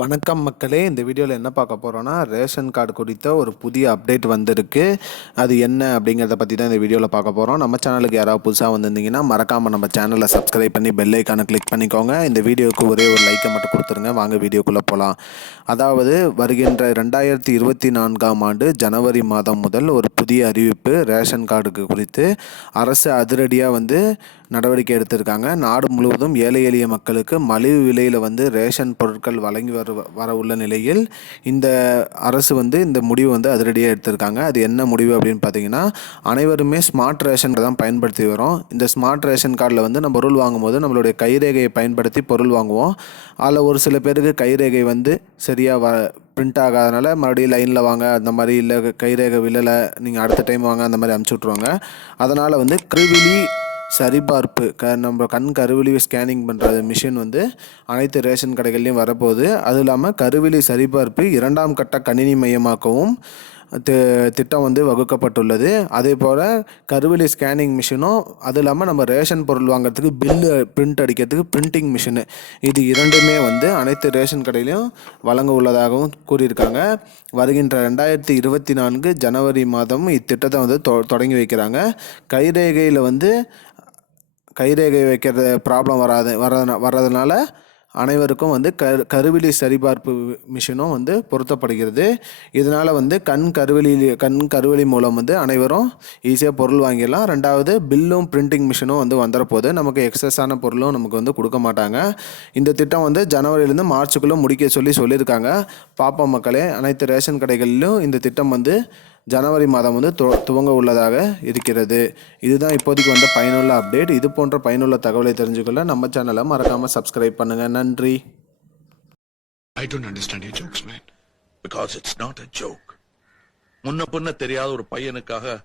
வணக்கம் மக்களே, இந்த வீடியோவில் என்ன பார்க்க போகிறோன்னா ரேஷன் கார்டு குறித்த ஒரு புதிய அப்டேட் வந்திருக்கு. அது என்ன அப்படிங்கிறத பற்றி தான் இந்த வீடியோவில் பார்க்க போகிறோம். நம்ம சேனலுக்கு யாராவது புதுசாக வந்திருந்தீங்கன்னா மறக்காமல் நம்ம சேனலை சப்ஸ்கிரைப் பண்ணி பெல் ஐக்கானை கிளிக் பண்ணிக்கோங்க. இந்த வீடியோவுக்கு ஒரே ஒரு லைக்கை மட்டும் கொடுத்துருங்க. வாங்க வீடியோக்குள்ளே போகலாம். அதாவது வருகின்ற 2024ஆம் ஆண்டு ஜனவரி மாதம் முதல் ஒரு புதிய அறிவிப்பு ரேஷன் கார்டுக்கு குறித்து அரசு அதிரடியாக நடவடிக்கை எடுத்திருக்காங்க. நாடு முழுவதும் ஏழை எளிய மக்களுக்கு மலிவு விலையில் ரேஷன் பொருட்கள் வழங்கி வர உள்ள நிலையில் இந்த அரசு இந்த முடிவு அதிரடியாக எடுத்திருக்காங்க. அது என்ன முடிவு அப்படின்னு பார்த்தீங்கன்னா, அனைவருமே ஸ்மார்ட் ரேஷன் கார்டு தான் பயன்படுத்தி வரோம். இந்த ஸ்மார்ட் ரேஷன் கார்டில் நம்ம பொருள் வாங்கும்போது நம்மளுடைய கைரேகையை பயன்படுத்தி பொருள் வாங்குவோம். அதில் ஒரு சில பேருக்கு கைரேகை சரியாக பிரிண்ட் ஆகாதனால மறுபடியும் லைனில் வாங்க, அந்த மாதிரி இல்லை கைரேகை விழலை நீங்கள் அடுத்த டைம் வாங்க அந்த மாதிரி அனுப்பிச்சி விட்ருவாங்க. அதனால் கருவிழி சரிபார்ப்பு நம்ம கண் கருவிழி ஸ்கேனிங் பண்ணுற மிஷின் அனைத்து ரேஷன் கடைகள்லையும் வரப்போகுது. அதுவும் இல்லாமல் கருவிழி சரிபார்ப்பு 2ஆம் கட்ட கணினி மையமாக்கவும் திட்டம் வகுக்கப்பட்டுள்ளது. அதே போல் கருவிழி ஸ்கேனிங் மிஷினும், அதுவும் இல்லாமல் நம்ம ரேஷன் பொருள் வாங்குறதுக்கு பில்லு பிரிண்ட் அடிக்கிறதுக்கு பிரிண்டிங் மிஷினு, இது இரண்டுமே அனைத்து ரேஷன் கடையிலையும் வழங்க உள்ளதாகவும் கூறியிருக்காங்க. வருகின்ற 2024 ஜனவரி மாதம் இத்திட்டத்தை தொடங்கி வைக்கிறாங்க. கைரேகை வைக்கிறது ப்ராப்ளம் வர்றதுனால அனைவருக்கும் கருவிழி சரிபார்ப்பு மிஷினும் பொருத்தப்படுகிறது. இதனால் கண் கருவிழி மூலம் அனைவரும் ஈஸியாக பொருள் வாங்கிடலாம். ரெண்டாவது பில்லும் பிரிண்டிங் மிஷினும் வந்துடுறப்போது நமக்கு எக்ஸஸான பொருளும் நமக்கு கொடுக்க மாட்டாங்க. இந்த திட்டம் ஜனவரியிலேருந்து மார்ச்சுக்குள்ளே முடிக்க சொல்லியிருக்காங்க. பாப்பா மக்களே, அனைத்து ரேஷன் கடைகளிலும் இந்த திட்டம் ஜனவரி மாதம் துவங்க உள்ளதாக இருக்கிறது. இதுதான் இப்போதைக்கு பயனுள்ள அப்டேட். இது போன்ற பயனுள்ள தகவலை தெரிஞ்சுக்கொள்ள நம்ம சேனலை மறக்காமல் சப்ஸ்கிரைப் பண்ணுங்கள். நன்றி. I don't understand your jokes, man. Because it's not a joke. முன்ன பின்ன தெரியாத ஒரு பையனுக்காக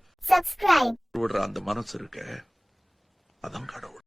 விடுற அந்த மனசு இருக்க, அதான் கடவுள்.